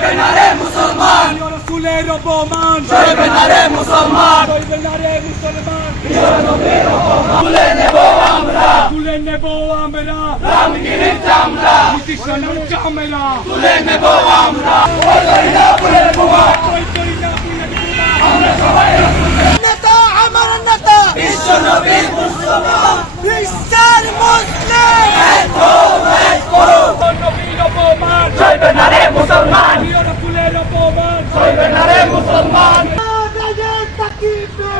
সইবে না রে মুসলমান। রসুলের অপমান সইবে না রে মুসলমান। সইবে না রে মুসলমান। তুলে নেব আমরা। তুলে নেব আমরা। রামগিরির চামড়া। ব্রিটিশের চামেলা তুলে নেব আমরা। ওই করি না ফুলের বোমা কই করি না বুলেট বোমা আমরা সবাই নেতা আমার নেতা। বিশ্ব নবী মুস্তফা। বিশ্বের মুসলিম। নবীর অপমান সইবে না রে মুসলমান প্রিয় রসুলের অপমান সইবে না রে মুসলমান রাজের তাকিবে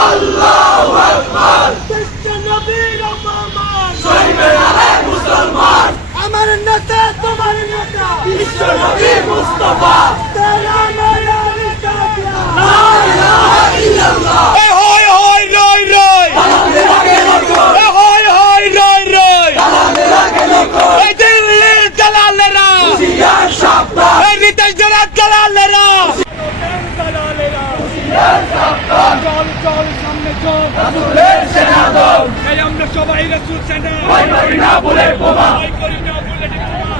আল্লাহু আকবার বিশ্ব নবীর অপমান সইবে না রে মুসলমান আমার নেতা তোমার নেতা বিশ্ব নবী মুস্তফা তেরা মেরা নেতা লা ইলাহা ইল্লাল্লাহ হয় হয় হয় হয় চল রাসূলের সেনা দল এই আমরা সবাই রসুল সেনা ওই করি না ফুলের বোমা ভয় করি না বুলেট বোমা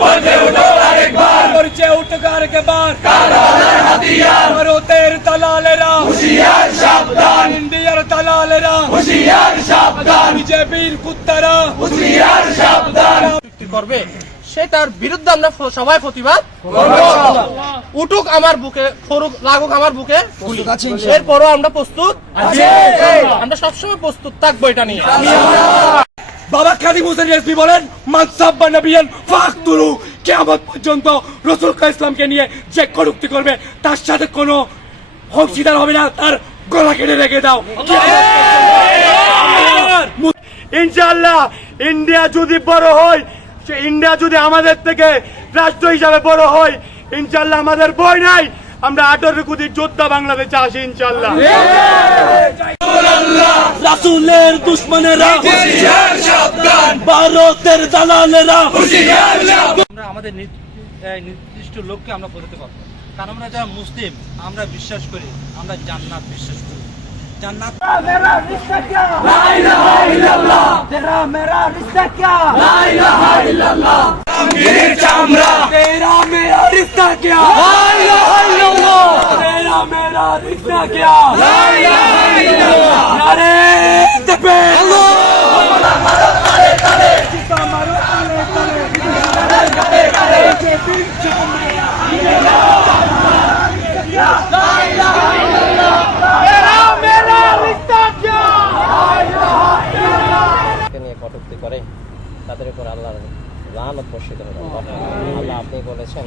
বলতে উঠো আরেকবার পরিচে উঠে একবার কারবালার হাতিয়ার ভারতের দালালেরা হুশিয়ার সাবধান। ইন্ডিয়ার দালালেরা হুশিয়ার সাবধান। বিজেপির কুত্তারা হুশিয়ার সাবধান চুক্তি করবে সেটার বিরুদ্ধে আমরা সবাই প্রতিবাদ উঠুক আমার বুকে ফরুক লাগুক আমার বুকে এরপরও আমরা প্রস্তুত আমরা সবসময় প্রস্তুত থাকব এটা নিয়ে। বাবা কাদিম হোসেন রেসমি বলেন মানসাব্বা নবিয়ান ফাকতুলু কিয়ামত পর্যন্ত রসুল কা ইসলামকে নিয়ে যে কটুক্তি করবে তার সাথে কোনো অংশীদার হবে না। তার গলা কেটে রেখে দাও। ইনশাল্লাহ ইন্ডিয়া যদি বড় হয় সে ইন্ডিয়া যদি আমাদের থেকে রাষ্ট্র হিসাবে বড় হয় ইনশাআল্লাহ আমাদের বই নাই। আমরা আঠারো কোটি যোদ্ধা বাংলাদেশে আসি ইনশাআল্লাহ রাসুলের দুশ্মনেরা ভারতের দালালেরা আমরা আমাদের নির্দিষ্ট লক্ষ্যে আমরা পৌঁছতে পারব। কারণ আমরা যারা মুসলিম আমরা বিশ্বাস করি আমরা জান্নাত বিশ্বাস করি। জান্নাত। মেরা রিস্তা কিয়া লা ইলাহা ইল্লাল্লাহ তেরা মেরা রিস্তা কটূক্তি করে তাদের উপর আল্লাহর লানত বর্ষিত হলো। আল্লাহ আপনি বলেছেন